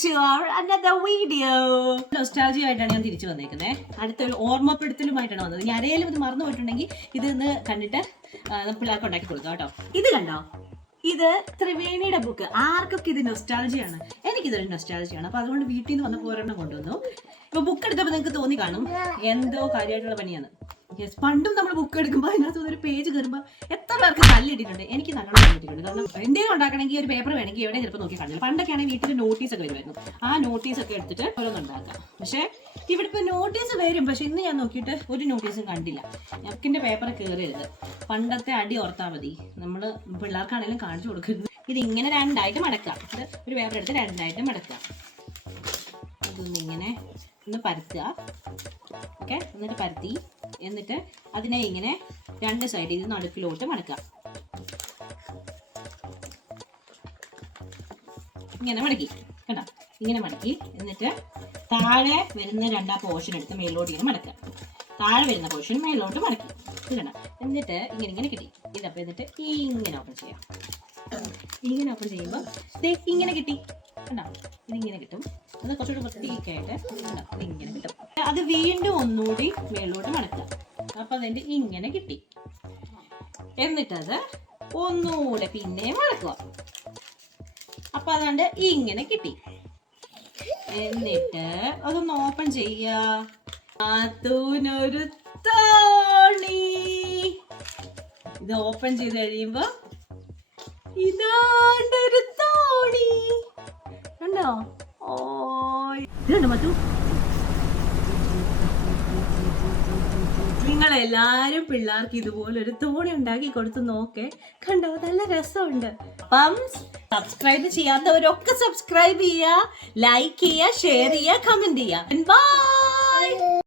to our another video. Nostalgia ആയിട്ടാണ് ഞാൻ തിരിച്ചു വന്നേക്കുന്നത്. അടുത്തൊരു ഓർമ്മപ്പെടുത്തലുമായിട്ടാണ് വന്നത്. ഇനി ആരെങ്കിലും ഇത് മറന്നു പോയിട്ടുണ്ടെങ്കിൽ ഇത് ഇന്ന് കണ്ടിട്ട് പിള്ളേർക്ക് ഉണ്ടാക്കി കൊടുക്കാം കേട്ടോ. ഇത് കണ്ടോ, ഇത് ത്രിവേണിയുടെ ബുക്ക്. ആർക്കൊക്കെ ഇത് നൊസ്റ്റാൾജിയാണ്? എനിക്കിതൊരു നൊസ്റ്റാൾജിയാണ്. അപ്പൊ അതുകൊണ്ട് വീട്ടിൽ നിന്ന് വന്നപ്പോൾ ഒരെണ്ണം കൊണ്ടുവന്നു. ഇപ്പൊ ബുക്ക് എടുത്തപ്പോൾ നിങ്ങൾക്ക് തോന്നി കാണും എന്തോ കാര്യമായിട്ടുള്ള പണിയാണ്. യെസ്, പണ്ടും നമ്മൾ ബുക്ക് എടുക്കുമ്പോൾ അതിനകത്ത് ഒരു പേജ് കയറുമ്പോൾ എത്ര പേർക്ക് തല്ലിട്ടിട്ടുണ്ട്. എനിക്ക് നല്ലോണം തല്ലിട്ടിട്ടുണ്ട്. കാരണം എന്തെങ്കിലും ഉണ്ടാക്കണമെങ്കിൽ ഒരു പേപ്പർ വേണമെങ്കിൽ എവിടെ ചിലപ്പോൾ നോക്കി കാണില്ല. പണ്ടൊക്കെയാണെങ്കിൽ വീട്ടിൽ നോട്ടീസ് ഒക്കെ വരുമായിരുന്നു. ആ നോട്ടീസ് ഒക്കെ എടുത്തിട്ട് ഓരോന്നുണ്ടാക്കാം. പക്ഷേ ഇവിടെ ഇപ്പോൾ നോട്ടീസ് വരും, പക്ഷെ ഇന്ന് ഞാൻ നോക്കിയിട്ട് ഒരു നോട്ടീസും കണ്ടില്ല. ഞക്കിൻ്റെ പേപ്പർ കയറരുത്, പണ്ടത്തെ അടി ഓർത്താൽ മതി. നമ്മൾ പിള്ളേർക്കാണെങ്കിലും കാണിച്ചു കൊടുക്കരുത്. ഇത് ഇങ്ങനെ രണ്ടായിട്ട് മടക്കാം. ഇത് ഒരു പേപ്പർ എടുത്ത് രണ്ടായിട്ട് മടക്കാം. ഇതൊന്നിങ്ങനെ ഒന്ന് പരത്തുക. ഓക്കെ, എന്നിട്ട് പരത്തി, എന്നിട്ട് അതിനെ ഇങ്ങനെ രണ്ട് സൈഡിൽ നിന്ന് നടുക്കിലോട്ട് മടക്കുക. ഇങ്ങനെ മടക്കി കണ്ടോ, ഇങ്ങനെ മടക്കി. എന്നിട്ട് താഴെ വരുന്ന രണ്ടാം പോർഷൻ എടുത്ത് മേലോട്ട് ഇങ്ങനെ മടക്കുക. താഴെ വരുന്ന പോർഷൻ മേലോട്ട് മടക്കി. ഇത് കണ്ടോ, എന്നിട്ട് ഇങ്ങനെ ഇങ്ങനെ കിട്ടി. ഇതപ്പം എന്നിട്ട് ഇങ്ങനെ ഓപ്പൺ ചെയ്യാം. ഇങ്ങനെ ഓപ്പൺ ചെയ്യുമ്പോൾ ഇങ്ങനെ കിട്ടി. കണ്ടോ, ഇതിങ്ങനെ കിട്ടും. അത് കുറച്ചുകൂടി വൃത്തിയൊക്കെയായിട്ട് ഇതിങ്ങനെ കിട്ടും. അത് വീണ്ടും ഒന്നുകൂടി മേലോട്ട് മടക്കുക. അപ്പൊ അതിന്റെ ഇങ്ങനെ കിട്ടി. എന്നിട്ടത് ഒന്നുകൂടെ പിന്നെ മടക്കുക. അപ്പൊ അതാണ്ട് ഇങ്ങനെ കിട്ടി. എന്നിട്ട് അതൊന്ന് ഓപ്പൺ ചെയ്യാ. അതിനൊരു തോണി. ഇത് ഓപ്പൺ ചെയ്ത് കഴിയുമ്പോ ഇതാണ്ടൊരു തോണി കണ്ടോ. ഓ, ഇത് കണ്ടോ മധു? നിങ്ങളെല്ലാരും പിള്ളേർക്ക് ഇതുപോലൊരു തോണി ഉണ്ടാക്കി കൊടുത്ത് നോക്കേ. കണ്ടോ, നല്ല രസമുണ്ട്. അപ്പം സബ്സ്ക്രൈബ് ചെയ്യാത്തവരൊക്കെ സബ്സ്ക്രൈബ് ചെയ്യുക, ലൈക്ക് ചെയ്യുക, ഷെയർ ചെയ്യുക, കമന്റ് ചെയ്യുക. ബൈ.